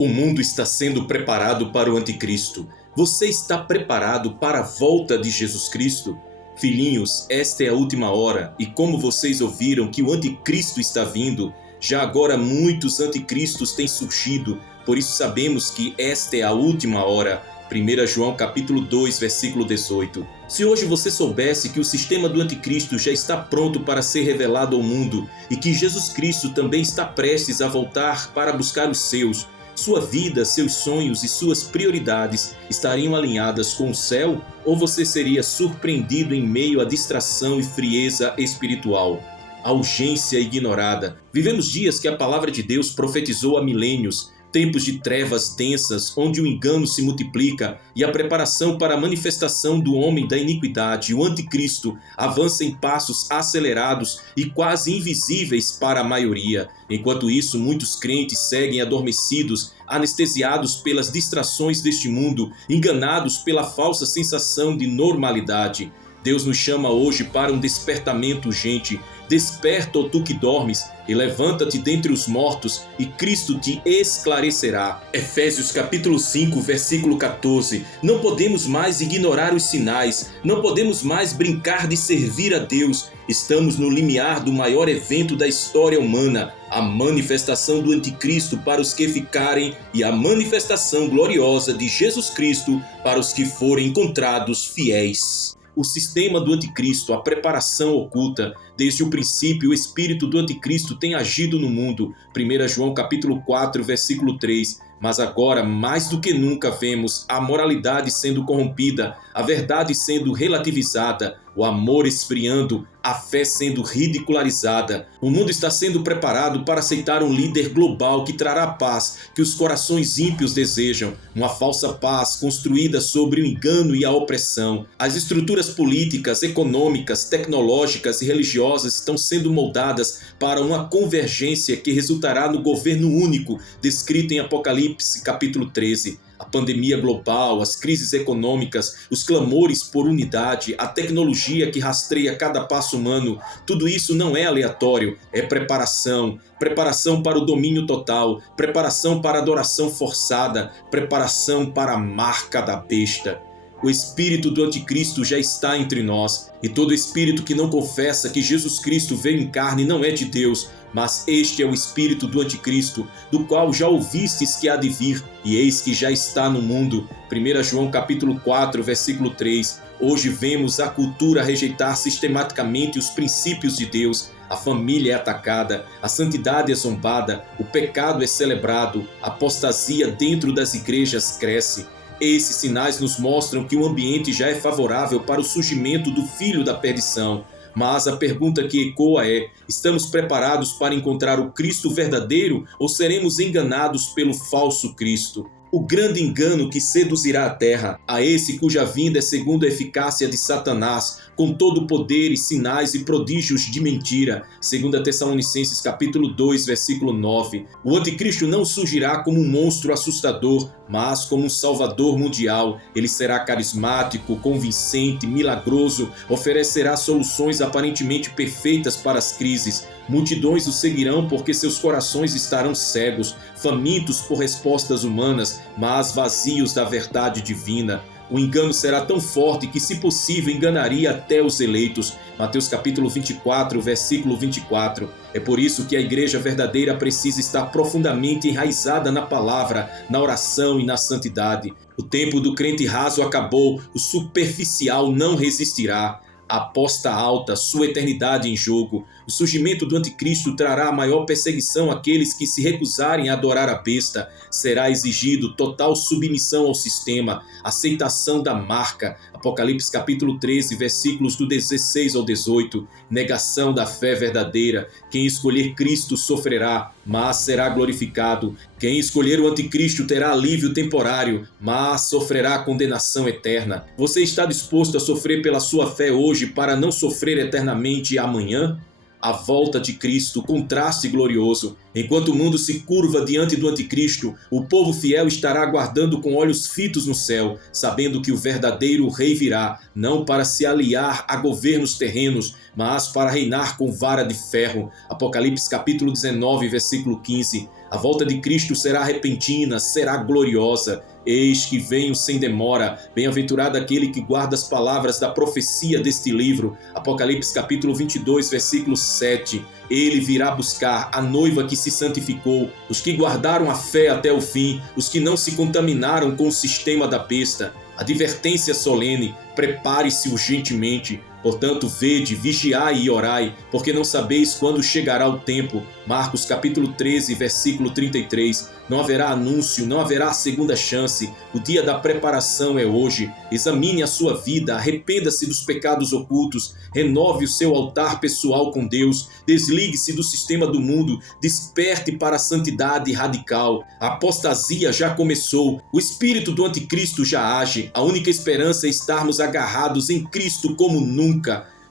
O mundo está sendo preparado para o anticristo. Você está preparado para a volta de Jesus Cristo? Filhinhos, esta é a última hora, e como vocês ouviram que o anticristo está vindo, já agora muitos anticristos têm surgido, por isso sabemos que esta é a última hora. 1 João capítulo 2, versículo 18. Se hoje você soubesse que o sistema do anticristo já está pronto para ser revelado ao mundo e que Jesus Cristo também está prestes a voltar para buscar os seus, sua vida, seus sonhos e suas prioridades estariam alinhadas com o céu, ou você seria surpreendido em meio à distração e frieza espiritual? A urgência ignorada. Vivemos dias que a palavra de Deus profetizou há milênios, tempos de trevas densas, onde o engano se multiplica e a preparação para a manifestação do homem da iniquidade, o anticristo, avança em passos acelerados e quase invisíveis para a maioria. Enquanto isso, muitos crentes seguem adormecidos, anestesiados pelas distrações deste mundo, enganados pela falsa sensação de normalidade. Deus nos chama hoje para um despertamento urgente. Desperta, ó tu que dormes, e levanta-te dentre os mortos, e Cristo te esclarecerá. Efésios capítulo 5, versículo 14. Não podemos mais ignorar os sinais, não podemos mais brincar de servir a Deus. Estamos no limiar do maior evento da história humana, a manifestação do anticristo para os que ficarem e a manifestação gloriosa de Jesus Cristo para os que forem encontrados fiéis. O sistema do anticristo, a preparação oculta. Desde o princípio, o espírito do anticristo tem agido no mundo. 1 João capítulo 4, versículo 3. Mas agora, mais do que nunca, vemos a moralidade sendo corrompida, a verdade sendo relativizada, o amor esfriando, a fé sendo ridicularizada. O mundo está sendo preparado para aceitar um líder global que trará a paz que os corações ímpios desejam, uma falsa paz construída sobre o engano e a opressão. As estruturas políticas, econômicas, tecnológicas e religiosas estão sendo moldadas para uma convergência que resultará no governo único descrito em Apocalipse capítulo 13. A pandemia global, as crises econômicas, os clamores por unidade, a tecnologia que rastreia cada passo humano, tudo isso não é aleatório, é preparação. Preparação para o domínio total, preparação para a adoração forçada, preparação para a marca da besta. O espírito do anticristo já está entre nós, e todo espírito que não confessa que Jesus Cristo veio em carne não é de Deus, mas este é o espírito do anticristo, do qual já ouvistes que há de vir, e eis que já está no mundo. 1 João capítulo 4, versículo 3. Hoje vemos a cultura rejeitar sistematicamente os princípios de Deus. A família é atacada, a santidade é zombada, o pecado é celebrado, a apostasia dentro das igrejas cresce. Esses sinais nos mostram que o ambiente já é favorável para o surgimento do filho da perdição. Mas a pergunta que ecoa é: estamos preparados para encontrar o Cristo verdadeiro ou seremos enganados pelo falso Cristo? O grande engano que seduzirá a terra, a esse cuja vinda é segundo a eficácia de Satanás, com todo o poder e sinais e prodígios de mentira. 2 Tessalonicenses capítulo 2, versículo 9. O anticristo não surgirá como um monstro assustador, mas como um salvador mundial. Ele será carismático, convincente, milagroso, oferecerá soluções aparentemente perfeitas para as crises. Multidões o seguirão porque seus corações estarão cegos, famintos por respostas humanas, mas vazios da verdade divina. O engano será tão forte que, se possível, enganaria até os eleitos. Mateus capítulo 24, versículo 24. É por isso que a igreja verdadeira precisa estar profundamente enraizada na palavra, na oração e na santidade. O tempo do crente raso acabou, o superficial não resistirá. A aposta alta, sua eternidade em jogo. O surgimento do anticristo trará a maior perseguição àqueles que se recusarem a adorar a besta. Será exigido total submissão ao sistema, aceitação da marca. Apocalipse capítulo 13, versículos do 16 ao 18. Negação da fé verdadeira. Quem escolher Cristo sofrerá, mas será glorificado. Quem escolher o anticristo terá alívio temporário, mas sofrerá condenação eterna. Você está disposto a sofrer pela sua fé hoje para não sofrer eternamente amanhã? A volta de Cristo, contraste glorioso. Enquanto o mundo se curva diante do anticristo, o povo fiel estará aguardando com olhos fitos no céu, sabendo que o verdadeiro rei virá, não para se aliar a governos terrenos, mas para reinar com vara de ferro. Apocalipse capítulo 19, versículo 15. A volta de Cristo será repentina, será gloriosa. Eis que venho sem demora. Bem-aventurado aquele que guarda as palavras da profecia deste livro. Apocalipse capítulo 22, versículo 7. Ele virá buscar a noiva que se santificou, os que guardaram a fé até o fim, os que não se contaminaram com o sistema da besta. Advertência solene: prepare-se urgentemente. Portanto, vede, vigiai e orai, porque não sabeis quando chegará o tempo. Marcos capítulo 13, versículo 33. Não haverá anúncio, não haverá segunda chance. O dia da preparação é hoje. Examine a sua vida, arrependa-se dos pecados ocultos, renove o seu altar pessoal com Deus, desligue-se do sistema do mundo, desperte para a santidade radical. A apostasia já começou, o espírito do anticristo já age. A única esperança é estarmos agarrados em Cristo como nunca.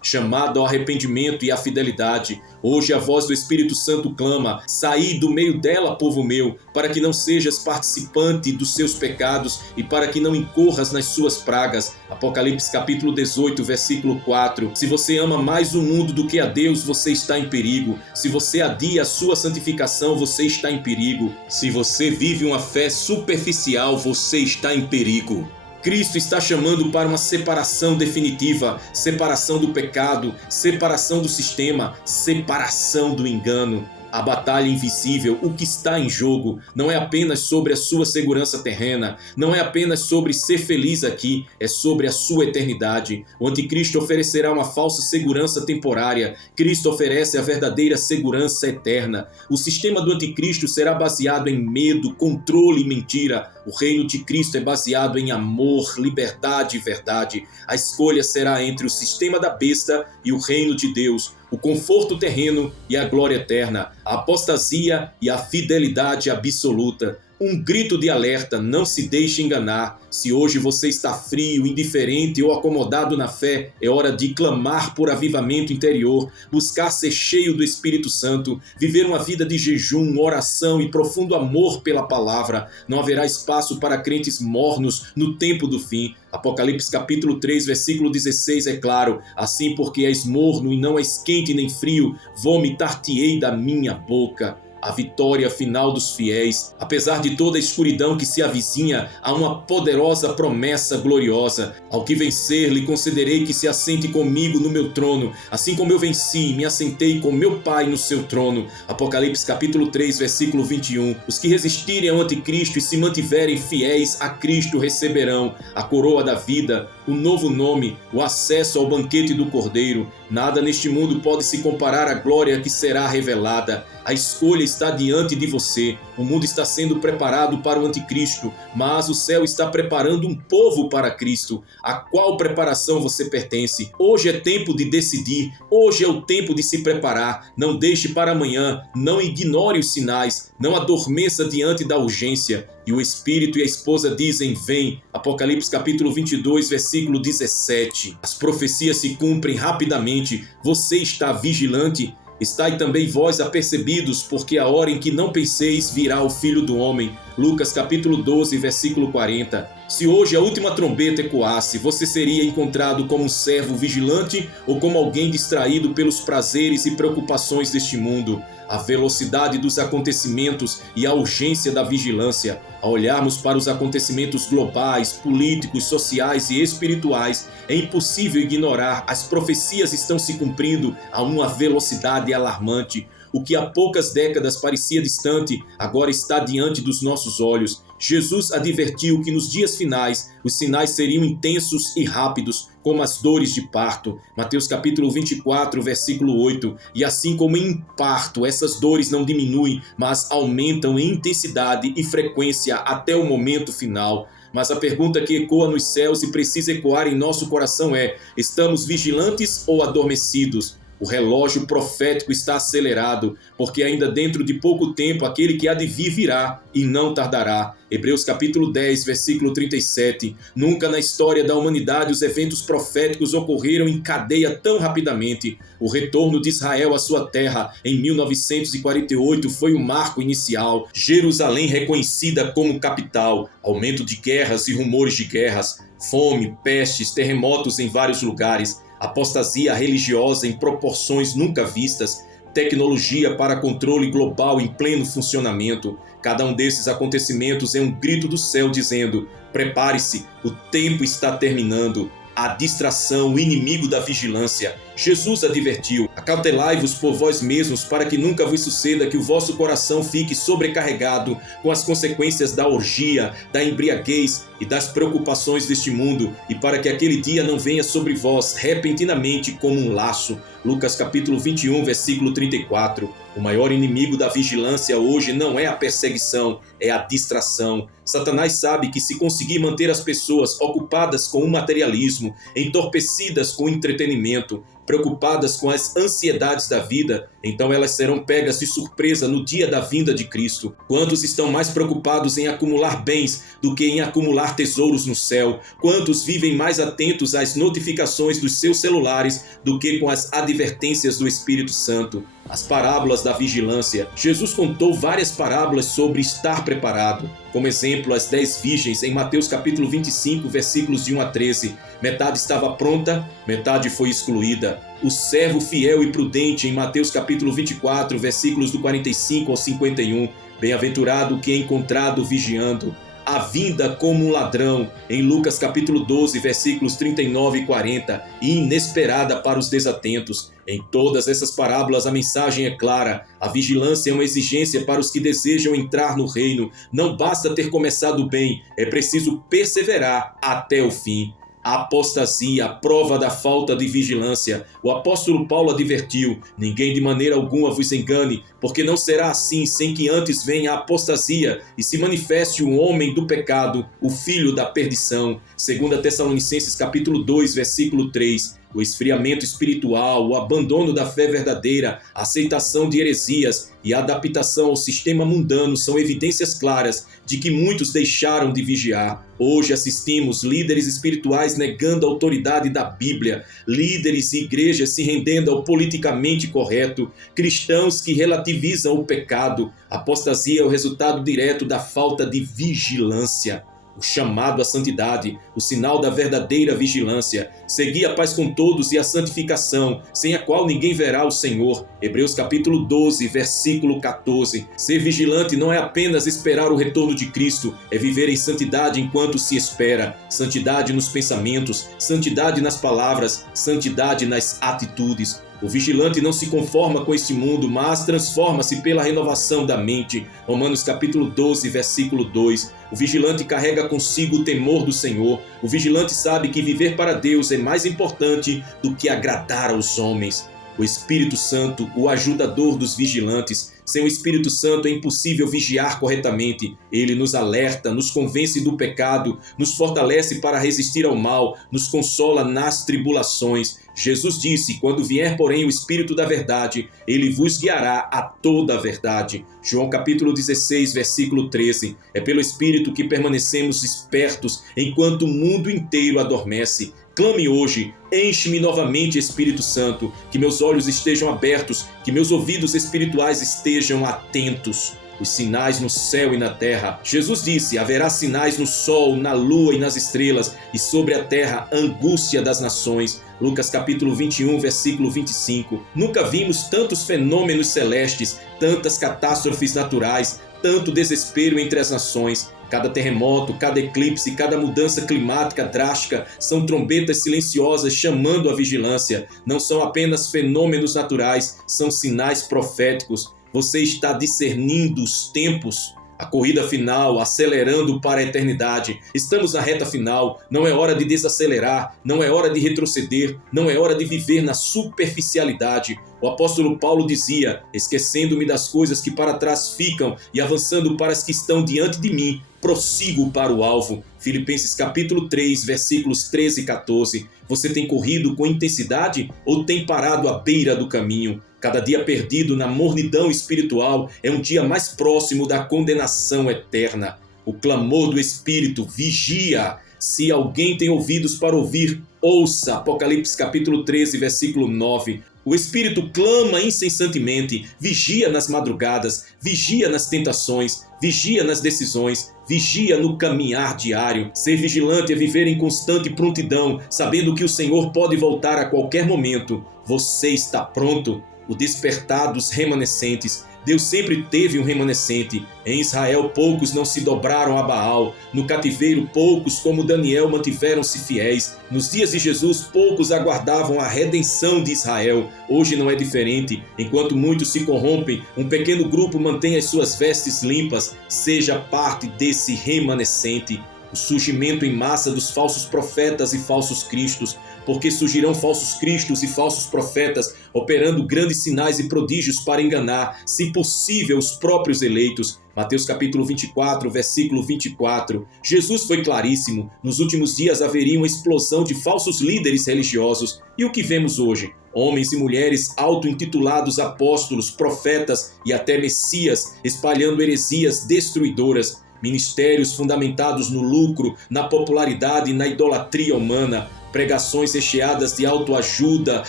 Chamado ao arrependimento e à fidelidade. Hoje a voz do Espírito Santo clama: saí do meio dela, povo meu, para que não sejas participante dos seus pecados e para que não incorras nas suas pragas. Apocalipse capítulo 18, versículo 4. Se você ama mais o mundo do que a Deus, você está em perigo. Se você adia a sua santificação, você está em perigo. Se você vive uma fé superficial, você está em perigo. Cristo está chamando para uma separação definitiva, separação do pecado, separação do sistema, separação do engano. A batalha invisível, o que está em jogo, não é apenas sobre a sua segurança terrena, não é apenas sobre ser feliz aqui, é sobre a sua eternidade. O anticristo oferecerá uma falsa segurança temporária, Cristo oferece a verdadeira segurança eterna. O sistema do anticristo será baseado em medo, controle e mentira. O reino de Cristo é baseado em amor, liberdade e verdade. A escolha será entre o sistema da besta e o reino de Deus, o conforto terreno e a glória eterna, a apostasia e a fidelidade absoluta. Um grito de alerta: não se deixe enganar. Se hoje você está frio, indiferente ou acomodado na fé, é hora de clamar por avivamento interior, buscar ser cheio do Espírito Santo, viver uma vida de jejum, oração e profundo amor pela palavra. Não haverá espaço para crentes mornos no tempo do fim. Apocalipse capítulo 3, versículo 16 é claro: assim porque és morno e não és quente nem frio, vomitar-te-ei da minha boca. A vitória final dos fiéis. Apesar de toda a escuridão que se avizinha, há uma poderosa promessa gloriosa. Ao que vencer, lhe concederei que se assente comigo no meu trono, assim como eu venci e me assentei com meu Pai no seu trono. Apocalipse capítulo 3, versículo 21. Os que resistirem ao anticristo e se mantiverem fiéis a Cristo receberão a coroa da vida, o novo nome, o acesso ao banquete do Cordeiro. Nada neste mundo pode se comparar à glória que será revelada. A escolha está diante de você. O mundo está sendo preparado para o anticristo, mas o céu está preparando um povo para Cristo. A qual preparação você pertence? Hoje é tempo de decidir. Hoje é o tempo de se preparar. Não deixe para amanhã. Não ignore os sinais. Não adormeça diante da urgência. E o Espírito e a esposa dizem: vem. Apocalipse capítulo 22, versículo 17. As profecias se cumprem rapidamente. Você está vigilante? Estai também vós apercebidos, porque a hora em que não penseis virá o Filho do Homem. Lucas capítulo 12, versículo 40. Se hoje a última trombeta ecoasse, você seria encontrado como um servo vigilante ou como alguém distraído pelos prazeres e preocupações deste mundo? A velocidade dos acontecimentos e a urgência da vigilância. Ao olharmos para os acontecimentos globais, políticos, sociais e espirituais, é impossível ignorar: as profecias estão se cumprindo a uma velocidade alarmante. O que há poucas décadas parecia distante, agora está diante dos nossos olhos. Jesus advertiu que nos dias finais os sinais seriam intensos e rápidos, como as dores de parto. Mateus capítulo 24, versículo 8. E assim como em parto, essas dores não diminuem, mas aumentam em intensidade e frequência até o momento final. Mas a pergunta que ecoa nos céus e precisa ecoar em nosso coração é: estamos vigilantes ou adormecidos? O relógio profético está acelerado, porque ainda dentro de pouco tempo aquele que há de vir virá e não tardará. Hebreus capítulo 10, versículo 37. Nunca na história da humanidade os eventos proféticos ocorreram em cadeia tão rapidamente. O retorno de Israel à sua terra em 1948 foi o marco inicial. Jerusalém reconhecida como capital. Aumento de guerras e rumores de guerras. Fome, pestes, terremotos em vários lugares. Apostasia religiosa em proporções nunca vistas, tecnologia para controle global em pleno funcionamento. Cada um desses acontecimentos é um grito do céu dizendo: prepare-se, o tempo está terminando. A distração, o inimigo da vigilância. Jesus advertiu: acautelai-vos por vós mesmos, para que nunca vos suceda que o vosso coração fique sobrecarregado com as consequências da orgia, da embriaguez e das preocupações deste mundo, e para que aquele dia não venha sobre vós repentinamente como um laço. Lucas capítulo 21, versículo 34. O maior inimigo da vigilância hoje não é a perseguição, é a distração. Satanás sabe que se conseguir manter as pessoas ocupadas com o materialismo, entorpecidas com o entretenimento, preocupadas com as ansiedades da vida, então elas serão pegas de surpresa no dia da vinda de Cristo. Quantos estão mais preocupados em acumular bens do que em acumular tesouros no céu? Quantos vivem mais atentos às notificações dos seus celulares do que com as advertências do Espírito Santo? As parábolas da vigilância. Jesus contou várias parábolas sobre estar preparado. Como exemplo, as 10 virgens em Mateus capítulo 25, versículos de 1 a 13. Metade estava pronta, metade foi excluída. O servo fiel e prudente em Mateus capítulo 24, versículos do 45 ao 51. Bem-aventurado o que é encontrado vigiando. A vinda como um ladrão, em Lucas capítulo 12, versículos 39 e 40, e inesperada para os desatentos. Em todas essas parábolas a mensagem é clara: a vigilância é uma exigência para os que desejam entrar no reino. Não basta ter começado bem, é preciso perseverar até o fim. A apostasia, a prova da falta de vigilância. O apóstolo Paulo advertiu: ninguém de maneira alguma vos engane, porque não será assim sem que antes venha a apostasia e se manifeste o homem do pecado, o filho da perdição. 2 Tessalonicenses capítulo 2, versículo 3. O esfriamento espiritual, o abandono da fé verdadeira, a aceitação de heresias e a adaptação ao sistema mundano são evidências claras de que muitos deixaram de vigiar. Hoje assistimos líderes espirituais negando a autoridade da Bíblia, líderes e igrejas se rendendo ao politicamente correto, cristãos que relativizam o pecado. A apostasia é o resultado direto da falta de vigilância. O chamado à santidade, o sinal da verdadeira vigilância. Segui a paz com todos e a santificação, sem a qual ninguém verá o Senhor. Hebreus capítulo 12, versículo 14. Ser vigilante não é apenas esperar o retorno de Cristo, é viver em santidade enquanto se espera. Santidade nos pensamentos, santidade nas palavras, santidade nas atitudes. O vigilante não se conforma com este mundo, mas transforma-se pela renovação da mente. Romanos capítulo 12, versículo 2. O vigilante carrega consigo o temor do Senhor. O vigilante sabe que viver para Deus é mais importante do que agradar aos homens. O Espírito Santo, o ajudador dos vigilantes. Sem o Espírito Santo é impossível vigiar corretamente. Ele nos alerta, nos convence do pecado, nos fortalece para resistir ao mal, nos consola nas tribulações. Jesus disse: quando vier, porém, o Espírito da verdade, ele vos guiará a toda a verdade. João capítulo 16, versículo 13. É pelo Espírito que permanecemos espertos enquanto o mundo inteiro adormece. Clame hoje: enche-me novamente, Espírito Santo, que meus olhos estejam abertos, que meus ouvidos espirituais estejam atentos. Os sinais no céu e na terra. Jesus disse: haverá sinais no sol, na lua e nas estrelas, e sobre a terra angústia das nações. Lucas capítulo 21, versículo 25. Nunca vimos tantos fenômenos celestes, tantas catástrofes naturais, tanto desespero entre as nações. Cada terremoto, cada eclipse, cada mudança climática drástica são trombetas silenciosas chamando a vigilância. Não são apenas fenômenos naturais, são sinais proféticos. Você está discernindo os tempos? A corrida final, acelerando para a eternidade. Estamos na reta final, não é hora de desacelerar, não é hora de retroceder, não é hora de viver na superficialidade. O apóstolo Paulo dizia: esquecendo-me das coisas que para trás ficam e avançando para as que estão diante de mim, prossigo para o alvo. Filipenses capítulo 3, versículos 13 e 14. Você tem corrido com intensidade ou tem parado à beira do caminho? Cada dia perdido na mornidão espiritual é um dia mais próximo da condenação eterna. O clamor do Espírito: vigia. Se alguém tem ouvidos para ouvir, ouça. Apocalipse capítulo 13, versículo 9. O Espírito clama incessantemente, vigia nas madrugadas, vigia nas tentações, vigia nas decisões, vigia no caminhar diário. Ser vigilante é viver em constante prontidão, sabendo que o Senhor pode voltar a qualquer momento. Você está pronto? O despertar dos remanescentes. Deus sempre teve um remanescente. Em Israel poucos não se dobraram a Baal. No cativeiro poucos, como Daniel, mantiveram-se fiéis. Nos dias de Jesus poucos aguardavam a redenção de Israel. Hoje não é diferente. Enquanto muitos se corrompem, um pequeno grupo mantém as suas vestes limpas. Seja parte desse remanescente. O surgimento em massa dos falsos profetas e falsos cristos, porque surgirão falsos cristos e falsos profetas, operando grandes sinais e prodígios para enganar, se possível, os próprios eleitos. Mateus capítulo 24, versículo 24. Jesus foi claríssimo. Nos últimos dias haveria uma explosão de falsos líderes religiosos. E o que vemos hoje? Homens e mulheres auto-intitulados apóstolos, profetas e até messias, espalhando heresias destruidoras. Ministérios fundamentados no lucro, na popularidade e na idolatria humana. Pregações recheadas de autoajuda,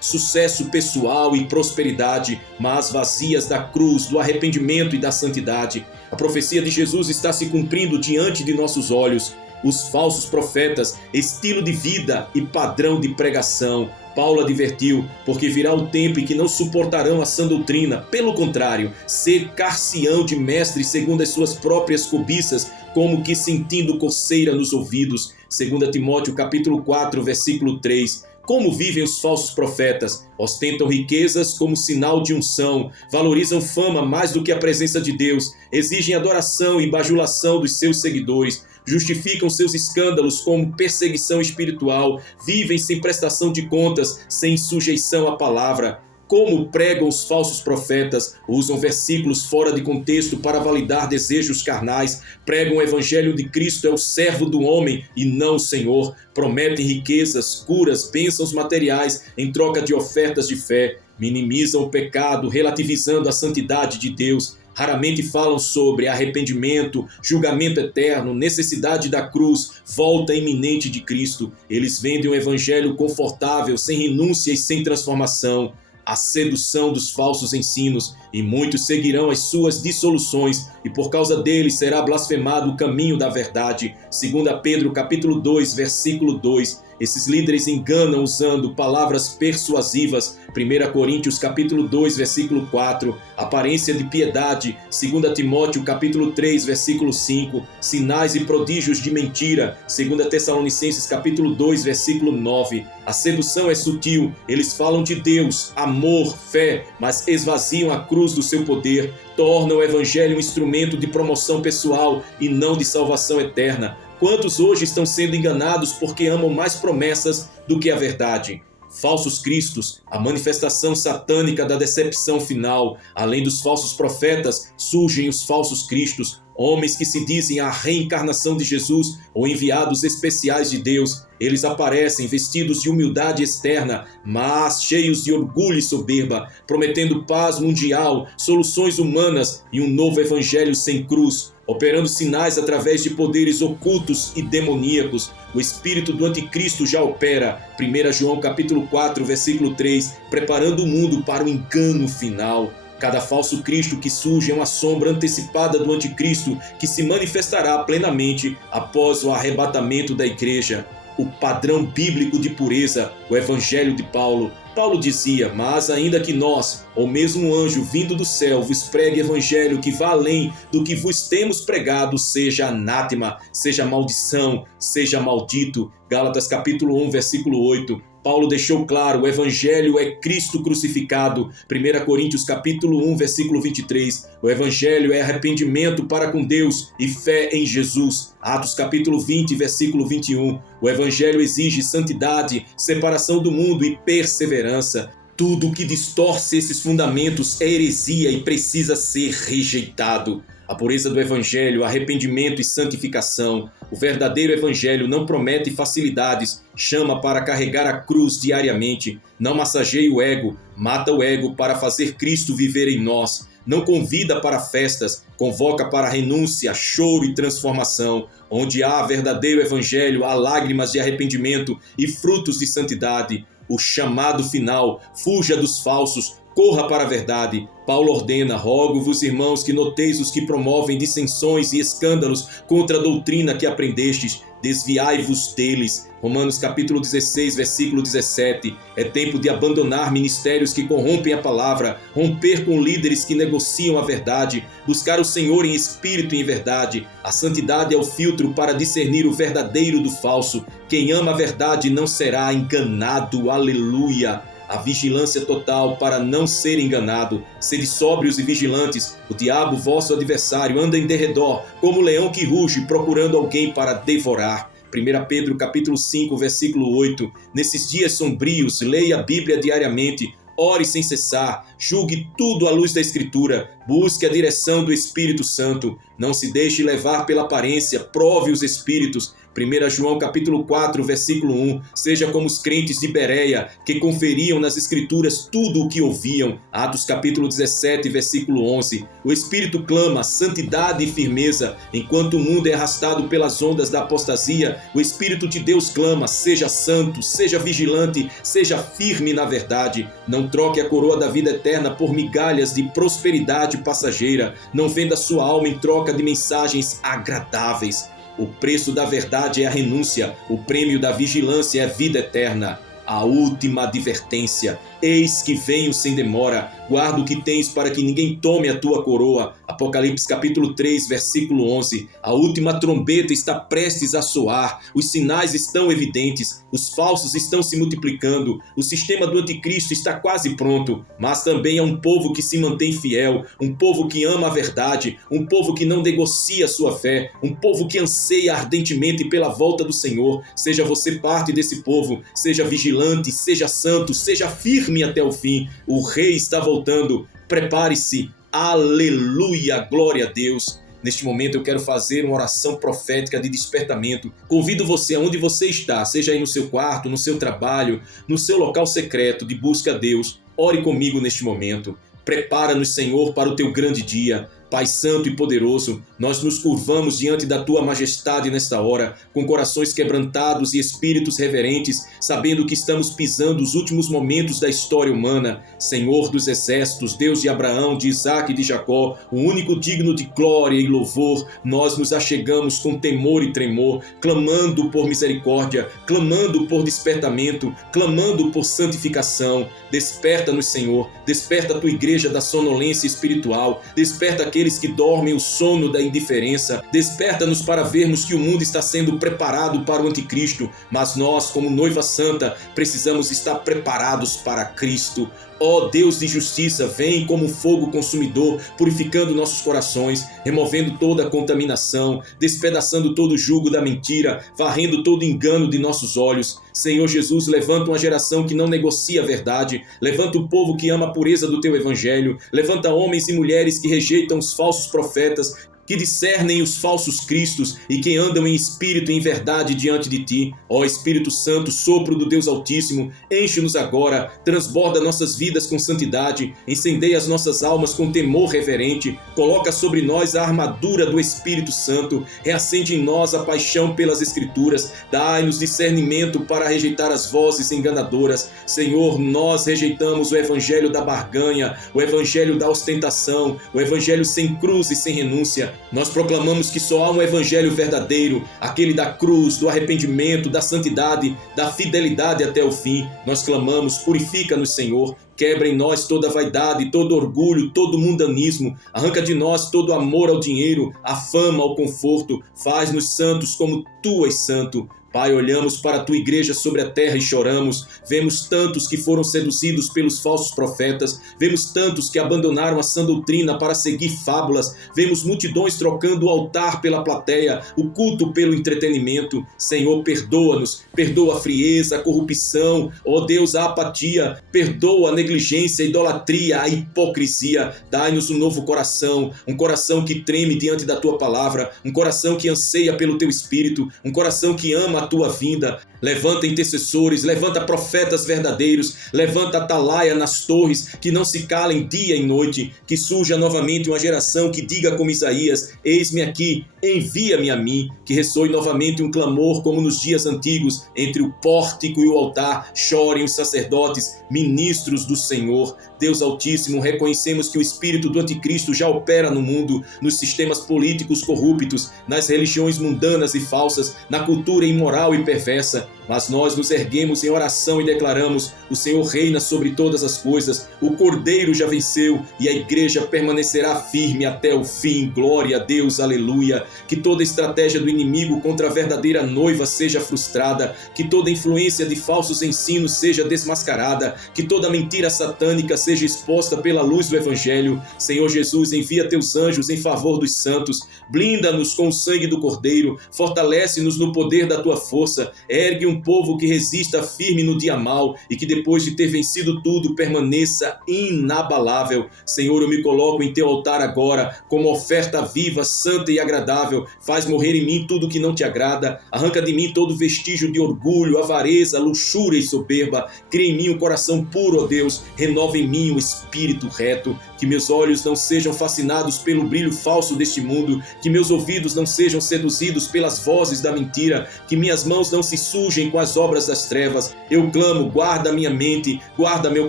sucesso pessoal e prosperidade, mas vazias da cruz, do arrependimento e da santidade. A profecia de Jesus está se cumprindo diante de nossos olhos. Os falsos profetas, estilo de vida e padrão de pregação. Paulo advertiu, porque virá o tempo em que não suportarão a sã doutrina. Pelo contrário, cercar-se-ão de mestres segundo as suas próprias cobiças, como que sentindo coceira nos ouvidos. 2 Timóteo capítulo 4, versículo 3. Como vivem os falsos profetas? Ostentam riquezas como sinal de unção, valorizam fama mais do que a presença de Deus, exigem adoração e bajulação dos seus seguidores, justificam seus escândalos como perseguição espiritual, vivem sem prestação de contas, sem sujeição à palavra. Como pregam os falsos profetas, usam versículos fora de contexto para validar desejos carnais, pregam o evangelho de Cristo é o servo do homem e não o Senhor, prometem riquezas, curas, bênçãos materiais em troca de ofertas de fé, minimizam o pecado, relativizando a santidade de Deus, raramente falam sobre arrependimento, julgamento eterno, necessidade da cruz, volta iminente de Cristo. Eles vendem um evangelho confortável, sem renúncia e sem transformação. A sedução dos falsos ensinos, e muitos seguirão as suas dissoluções, e por causa deles será blasfemado o caminho da verdade. 2 Pedro capítulo 2, versículo 2. Esses líderes enganam usando palavras persuasivas. 1 Coríntios capítulo 2, versículo 4. Aparência de piedade. 2 Timóteo capítulo 3, versículo 5. Sinais e prodígios de mentira. 2 Tessalonicenses capítulo 2, versículo 9. A sedução é sutil. Eles falam de Deus, amor, fé, mas esvaziam a cruz do seu poder. Tornam o evangelho um instrumento de promoção pessoal e não de salvação eterna. Quantos hoje estão sendo enganados porque amam mais promessas do que a verdade? Falsos cristos, a manifestação satânica da decepção final. Além dos falsos profetas, surgem os falsos cristos, homens que se dizem a reencarnação de Jesus ou enviados especiais de Deus. Eles aparecem vestidos de humildade externa, mas cheios de orgulho e soberba, prometendo paz mundial, soluções humanas e um novo evangelho sem cruz, operando sinais através de poderes ocultos e demoníacos. O espírito do anticristo já opera. 1 João capítulo 4, versículo 3, preparando o mundo para o engano final. Cada falso Cristo que surge é uma sombra antecipada do anticristo que se manifestará plenamente após o arrebatamento da igreja. O padrão bíblico de pureza, o evangelho de Paulo. Paulo dizia, mas ainda que nós, ou mesmo um anjo vindo do céu, vos pregue evangelho que vá além do que vos temos pregado, seja anátema, seja maldição, seja maldito. Gálatas capítulo 1, versículo 8. Paulo deixou claro, o evangelho é Cristo crucificado. 1 Coríntios capítulo 1, versículo 23. O evangelho é arrependimento para com Deus e fé em Jesus. Atos capítulo 20, versículo 21. O evangelho exige santidade, separação do mundo e perseverança. Tudo que distorce esses fundamentos é heresia e precisa ser rejeitado. A pureza do Evangelho, arrependimento e santificação. O verdadeiro Evangelho não promete facilidades, chama para carregar a cruz diariamente, não massageia o ego, mata o ego para fazer Cristo viver em nós. Não convida para festas, convoca para renúncia, choro e transformação. Onde há verdadeiro evangelho, há lágrimas de arrependimento e frutos de santidade. O chamado final, fuja dos falsos, corra para a verdade. Paulo ordena: rogo-vos, irmãos, que noteis os que promovem dissensões e escândalos contra a doutrina que aprendestes. Desviai-vos deles. Romanos capítulo 16, versículo 17. É tempo de abandonar ministérios que corrompem a palavra, romper com líderes que negociam a verdade, buscar o Senhor em espírito e em verdade. A santidade é o filtro para discernir o verdadeiro do falso. Quem ama a verdade não será enganado. Aleluia! A vigilância total para não ser enganado. Sede sóbrios e vigilantes. O diabo, vosso adversário, anda em derredor, como leão que ruge, procurando alguém para devorar. 1 Pedro capítulo 5, versículo 8. Nesses dias sombrios, leia a Bíblia diariamente, ore sem cessar, julgue tudo à luz da Escritura, busque a direção do Espírito Santo. Não se deixe levar pela aparência, prove os Espíritos. 1 João capítulo 4, versículo 1. Seja como os crentes de Bereia, que conferiam nas Escrituras tudo o que ouviam. Atos capítulo 17, versículo 11. O Espírito clama santidade e firmeza. Enquanto o mundo é arrastado pelas ondas da apostasia, o Espírito de Deus clama: seja santo, seja vigilante, seja firme na verdade. Não troque a coroa da vida eterna por migalhas de prosperidade passageira. Não venda sua alma em troca de mensagens agradáveis. O preço da verdade é a renúncia, o prêmio da vigilância é a vida eterna. A última advertência: eis que venho sem demora, guarda o que tens para que ninguém tome a tua coroa. Apocalipse capítulo 3, versículo 11. A última trombeta está prestes a soar, os sinais estão evidentes, os falsos estão se multiplicando, o sistema do anticristo está quase pronto, mas também há um povo que se mantém fiel, um povo que ama a verdade, um povo que não negocia sua fé, um povo que anseia ardentemente pela volta do Senhor. Seja você parte desse povo, seja vigilante, seja santo, seja firme até o fim. O Rei está voltando, prepare-se. Aleluia, glória a Deus. Neste momento eu quero fazer uma oração profética de despertamento. Convido você, aonde você está, seja aí no seu quarto, no seu trabalho, no seu local secreto de busca a Deus. Ore comigo neste momento. Prepara-nos, Senhor, para o teu grande dia. Pai santo e poderoso, nós nos curvamos diante da tua majestade nesta hora, com corações quebrantados e espíritos reverentes, sabendo que estamos pisando os últimos momentos da história humana. Senhor dos exércitos, Deus de Abraão, de Isaque e de Jacó, o único digno de glória e louvor, nós nos achegamos com temor e tremor, clamando por misericórdia, clamando por despertamento, clamando por santificação. Desperta-nos, Senhor, desperta a tua igreja da sonolência espiritual, desperta aqueles que dormem o sono da indiferença. Desperta-nos para vermos que o mundo está sendo preparado para o anticristo, mas nós, como noiva santa, precisamos estar preparados para Cristo. Ó Deus de justiça, vem como um fogo consumidor, purificando nossos corações, removendo toda a contaminação, despedaçando todo o jugo da mentira, varrendo todo engano de nossos olhos. Senhor Jesus, levanta uma geração que não negocia a verdade, levanta o povo que ama a pureza do teu evangelho, levanta homens e mulheres que rejeitam os falsos profetas, que discernem os falsos cristos e que andam em espírito e em verdade diante de ti. Ó Espírito Santo, sopro do Deus Altíssimo, enche-nos agora, transborda nossas vidas com santidade, incendeia as nossas almas com temor reverente, coloca sobre nós a armadura do Espírito Santo, reacende em nós a paixão pelas Escrituras, dai-nos discernimento para rejeitar as vozes enganadoras. Senhor, nós rejeitamos o evangelho da barganha, o evangelho da ostentação, o evangelho sem cruz e sem renúncia. Nós proclamamos que só há um evangelho verdadeiro, aquele da cruz, do arrependimento, da santidade, da fidelidade até o fim. Nós clamamos: purifica-nos, Senhor. Quebra em nós toda vaidade, todo orgulho, todo mundanismo. Arranca de nós todo amor ao dinheiro, à fama, ao conforto. Faz-nos santos como tu és santo. Pai, olhamos para a tua igreja sobre a terra e choramos. Vemos tantos que foram seduzidos pelos falsos profetas. Vemos tantos que abandonaram a sã doutrina para seguir fábulas. Vemos multidões trocando o altar pela plateia, o culto pelo entretenimento. Senhor, perdoa-nos. Perdoa a frieza, a corrupção, ó Deus, a apatia. Perdoa a negligência, a idolatria, a hipocrisia. Dai-nos um novo coração, um coração que treme diante da tua palavra, um coração que anseia pelo teu espírito, um coração que ama a tua vinda. Levanta intercessores, levanta profetas verdadeiros, levanta atalaia nas torres, que não se calem dia e noite, que surja novamente uma geração que diga como Isaías: eis-me aqui, envia-me a mim, que ressoe novamente um clamor como nos dias antigos, entre o pórtico e o altar, chorem os sacerdotes, ministros do Senhor. Deus Altíssimo, reconhecemos que o espírito do anticristo já opera no mundo, nos sistemas políticos corruptos, nas religiões mundanas e falsas, na cultura imoral e perversa. Mas nós nos erguemos em oração e declaramos: o Senhor reina sobre todas as coisas, o Cordeiro já venceu e a igreja permanecerá firme até o fim. Glória a Deus, aleluia. Que toda estratégia do inimigo contra a verdadeira noiva seja frustrada, que toda influência de falsos ensinos seja desmascarada, que toda mentira satânica seja exposta pela luz do Evangelho. Senhor Jesus, envia teus anjos em favor dos santos, blinda-nos com o sangue do Cordeiro, fortalece-nos no poder da tua força, ergue um povo que resista firme no dia mau e que depois de ter vencido tudo permaneça inabalável. Senhor, eu me coloco em teu altar agora como oferta viva, santa e agradável. Faz morrer em mim tudo que não te agrada, arranca de mim todo vestígio de orgulho, avareza, luxúria e soberba. Cria em mim um coração puro, ó Deus, renova em mim o espírito reto. Que meus olhos não sejam fascinados pelo brilho falso deste mundo, que meus ouvidos não sejam seduzidos pelas vozes da mentira, que minhas mãos não se sujem com as obras das trevas. Eu clamo: guarda minha mente, guarda meu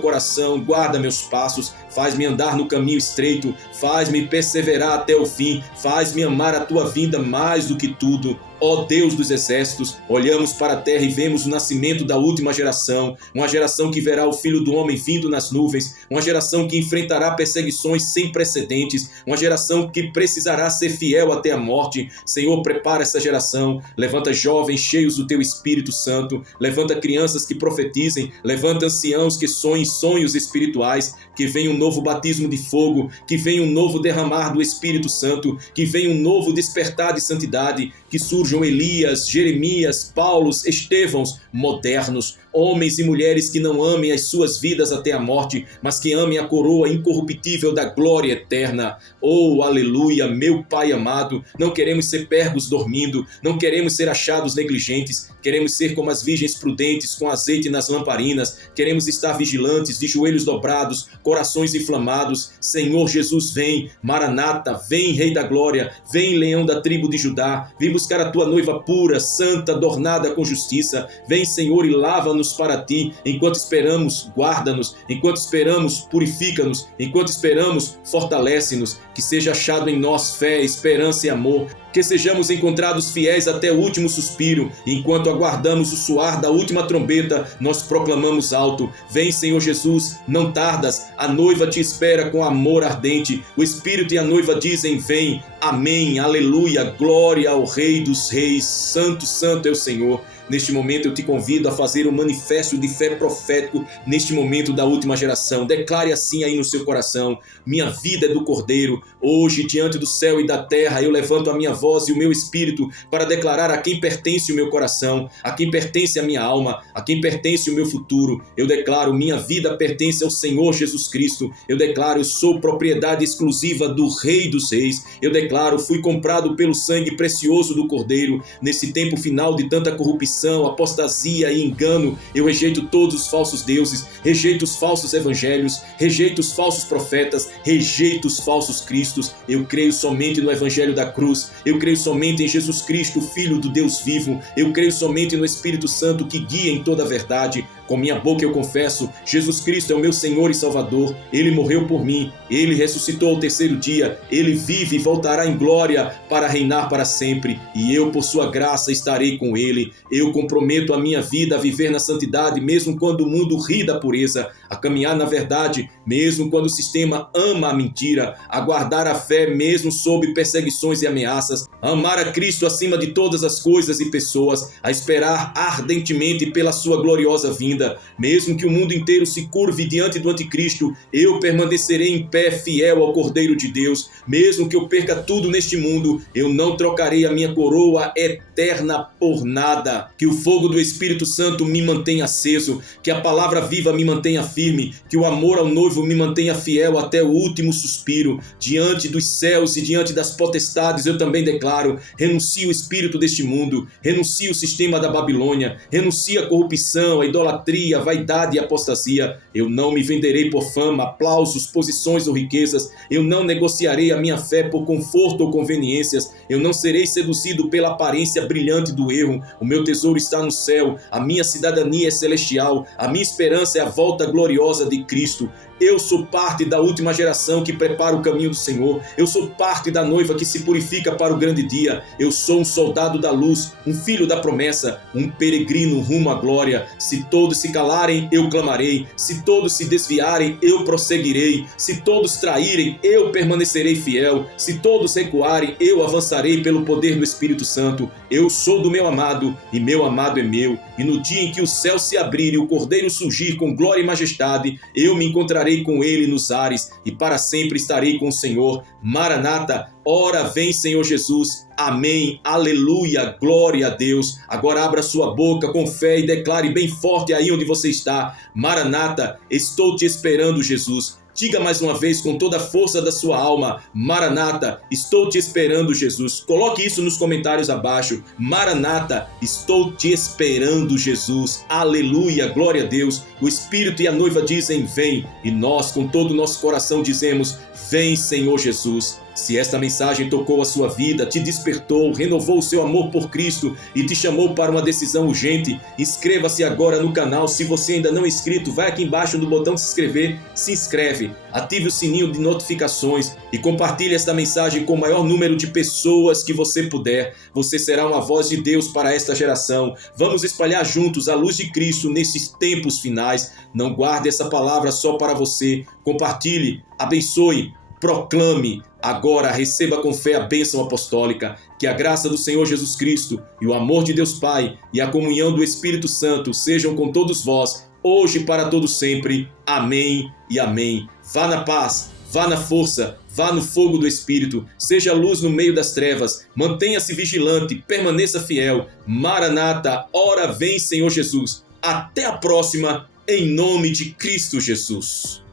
coração, guarda meus passos, faz-me andar no caminho estreito, faz-me perseverar até o fim, faz-me amar a tua vinda mais do que tudo. Ó Deus dos exércitos, olhamos para a terra e vemos o nascimento da última geração, uma geração que verá o Filho do Homem vindo nas nuvens, uma geração que enfrentará perseguições sem precedentes, uma geração que precisará ser fiel até a morte. Senhor, prepara essa geração, levanta jovens cheios do teu Espírito Santo, levanta crianças que profetizem, levanta anciãos que sonhem sonhos espirituais, que venha um novo batismo de fogo, que venha um novo derramar do Espírito Santo, que venha um novo despertar de santidade, que surjam Elias, Jeremias, Paulos, Estevãos, modernos, homens e mulheres que não amem as suas vidas até a morte, mas que amem a coroa incorruptível da glória eterna. Oh, aleluia, meu Pai amado, não queremos ser pergos dormindo, não queremos ser achados negligentes, queremos ser como as virgens prudentes com azeite nas lamparinas, queremos estar vigilantes, de joelhos dobrados, corações inflamados. Senhor Jesus, vem, Maranata, vem, Rei da Glória, vem, Leão da tribo de Judá, vem buscar a tua noiva pura, santa, adornada com justiça. Vem, Senhor, e lava-nos para ti. Enquanto esperamos, guarda-nos. Enquanto esperamos, purifica-nos. Enquanto esperamos, fortalece-nos. Que seja achado em nós fé, esperança e amor. Que sejamos encontrados fiéis até o último suspiro. E enquanto aguardamos o soar da última trombeta, nós proclamamos alto: vem, Senhor Jesus, não tardas. A noiva te espera com amor ardente. O Espírito e a noiva dizem: vem. Amém, aleluia, glória ao Rei dos Reis. Santo, santo é o Senhor. Neste momento eu te convido a fazer um manifesto de fé profético neste momento da última geração. Declare assim aí no seu coração: minha vida é do Cordeiro. Hoje, diante do céu e da terra, eu levanto a minha voz e o meu espírito para declarar a quem pertence o meu coração, a quem pertence a minha alma, a quem pertence o meu futuro. Eu declaro: minha vida pertence ao Senhor Jesus Cristo. Eu declaro: eu sou propriedade exclusiva do Rei dos Reis. Eu declaro: fui comprado pelo sangue precioso do Cordeiro. Nesse tempo final de tanta corrupção, apostasia e engano, eu rejeito todos os falsos deuses, rejeito os falsos evangelhos, rejeito os falsos profetas, rejeito os falsos cristos. Eu creio somente no evangelho da cruz, eu creio somente em Jesus Cristo, Filho do Deus vivo, eu creio somente no Espírito Santo que guia em toda a verdade. Com minha boca eu confesso, Jesus Cristo é o meu Senhor e Salvador. Ele morreu por mim, Ele ressuscitou ao terceiro dia, Ele vive e voltará em glória para reinar para sempre, e eu, por sua graça, estarei com Ele. Eu comprometo a minha vida a viver na santidade, mesmo quando o mundo ri da pureza, a caminhar na verdade, mesmo quando o sistema ama a mentira, a guardar a fé mesmo sob perseguições e ameaças, a amar a Cristo acima de todas as coisas e pessoas, a esperar ardentemente pela sua gloriosa vinda. Mesmo que o mundo inteiro se curve diante do anticristo, eu permanecerei em pé fiel ao Cordeiro de Deus. Mesmo que eu perca tudo neste mundo, eu não trocarei a minha coroa eterna por nada. Que o fogo do Espírito Santo me mantenha aceso, que a palavra viva me mantenha firme, que o amor ao noivo me mantenha fiel até o último suspiro. Diante dos céus e diante das potestades eu também declaro: renuncio o espírito deste mundo, renuncio o sistema da Babilônia, renuncio a corrupção, a idolatria, a vaidade e a apostasia. Eu não me venderei por fama, aplausos, posições ou riquezas. Eu não negociarei a minha fé por conforto ou conveniências. Eu não serei seduzido pela aparência brilhante do erro. O meu tesouro está no céu, a minha cidadania é celestial, a minha esperança é a volta gloriosa de Cristo. Eu sou parte da última geração que prepara o caminho do Senhor. Eu sou parte da noiva que se purifica para o grande dia. Eu sou um soldado da luz, um filho da promessa, um peregrino rumo à glória. Se todos se calarem, eu clamarei. Se todos se desviarem, eu prosseguirei. Se todos traírem, eu permanecerei fiel. Se todos recuarem, eu avançarei pelo poder do Espírito Santo. Eu sou do meu amado, e meu amado é meu. E no dia em que o céu se abrir e o Cordeiro surgir com glória e majestade, eu me encontrarei com ele nos ares e para sempre estarei com o Senhor. Maranata, ora vem, Senhor Jesus. Amém, aleluia, glória a Deus. Agora abra sua boca com fé e declare bem forte aí onde você está: Maranata, estou te esperando, Jesus. Diga mais uma vez com toda a força da sua alma: Maranata, estou te esperando, Jesus. Coloque isso nos comentários abaixo. Maranata, estou te esperando, Jesus. Aleluia, glória a Deus. O Espírito e a noiva dizem: vem. E nós, com todo o nosso coração, dizemos: vem, Senhor Jesus. Se esta mensagem tocou a sua vida, te despertou, renovou o seu amor por Cristo e te chamou para uma decisão urgente, inscreva-se agora no canal. Se você ainda não é inscrito, vai aqui embaixo no botão de se inscrever, se inscreve, ative o sininho de notificações e compartilhe esta mensagem com o maior número de pessoas que você puder. Você será uma voz de Deus para esta geração. Vamos espalhar juntos a luz de Cristo nesses tempos finais. Não guarde essa palavra só para você. Compartilhe, abençoe, proclame. Agora receba com fé a bênção apostólica. Que a graça do Senhor Jesus Cristo e o amor de Deus Pai e a comunhão do Espírito Santo sejam com todos vós, hoje e para todo sempre. Amém e amém. Vá na paz, vá na força, vá no fogo do Espírito. Seja luz no meio das trevas. Mantenha-se vigilante, permaneça fiel. Maranata, ora vem, Senhor Jesus. Até a próxima, em nome de Cristo Jesus.